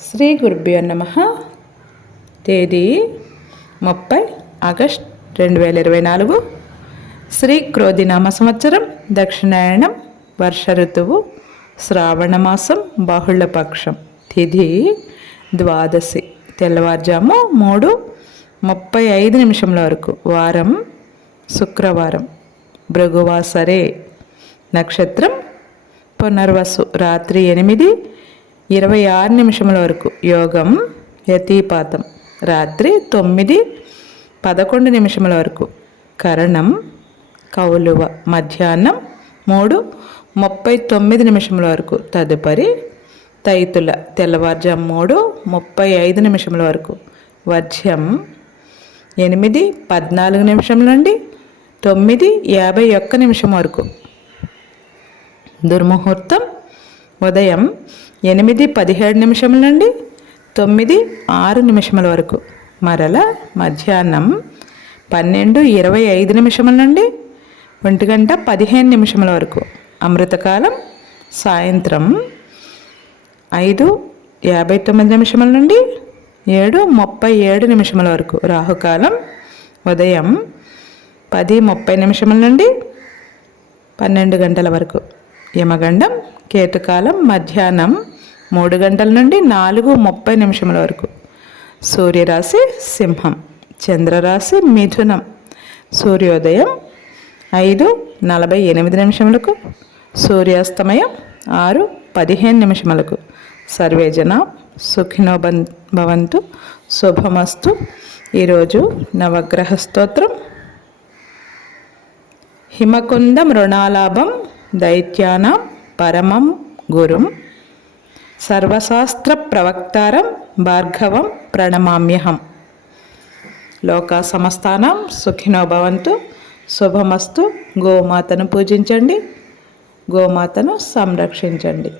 శ్రీ గురుభ్యో నమః. తేదీ 30 ఆగస్ట్ 2024. శ్రీ క్రోధినామ సంవత్సరం, దక్షిణాయనం, వర్ష ఋతువు, శ్రావణ మాసం, బహుళపక్షం, తిథి ద్వాదశి, తెల్లవారుజాము 3:35 వరకు, వారం శుక్రవారం, భృగువాసరే, నక్షత్రం పునర్వసు, రాత్రి 8:26 వరకు, యోగం యతిపాతం, రాత్రి 9:11 వరకు, కరణం కౌలువ, మధ్యాహ్నం 3:39 వరకు, తదుపరి తైతుల, తెల్లవారుజాము 3:35 వరకు, వర్జ్యం 8:14 నుండి 9:51 వరకు, దుర్ముహూర్తం ఉదయం 8:17 నుండి 9:06 వరకు, మరల మధ్యాహ్నం 12:25 నుండి 1:15 వరకు, అమృతకాలం సాయంత్రం 5:59 నుండి 7:37 వరకు, రాహుకాలం ఉదయం 10:30 నుండి 12 గంటల వరకు, యమగండం కేతుకాలం మధ్యాహ్నం 3 గంటల నుండి 4:30 వరకు, సూర్యరాశి సింహం, చంద్రరాశి మిథునం, సూర్యోదయం 5:48 సూర్యాస్తమయం 6:15 సర్వే జన సుఖినో భవంతు, శుభమస్తు. ఈరోజు నవగ్రహ స్తోత్రం. హిమకుంద మృణాలాభం దైత్యానాం పరమం గురుం, సర్వశాస్త్ర ప్రవక్తారం భార్గవం ప్రణమామ్యహం. లోకా సమస్తానాం సుఖినో భవంతు, శుభమస్తు. గోమాతను పూజించండి, గోమాతను సంరక్షించండి.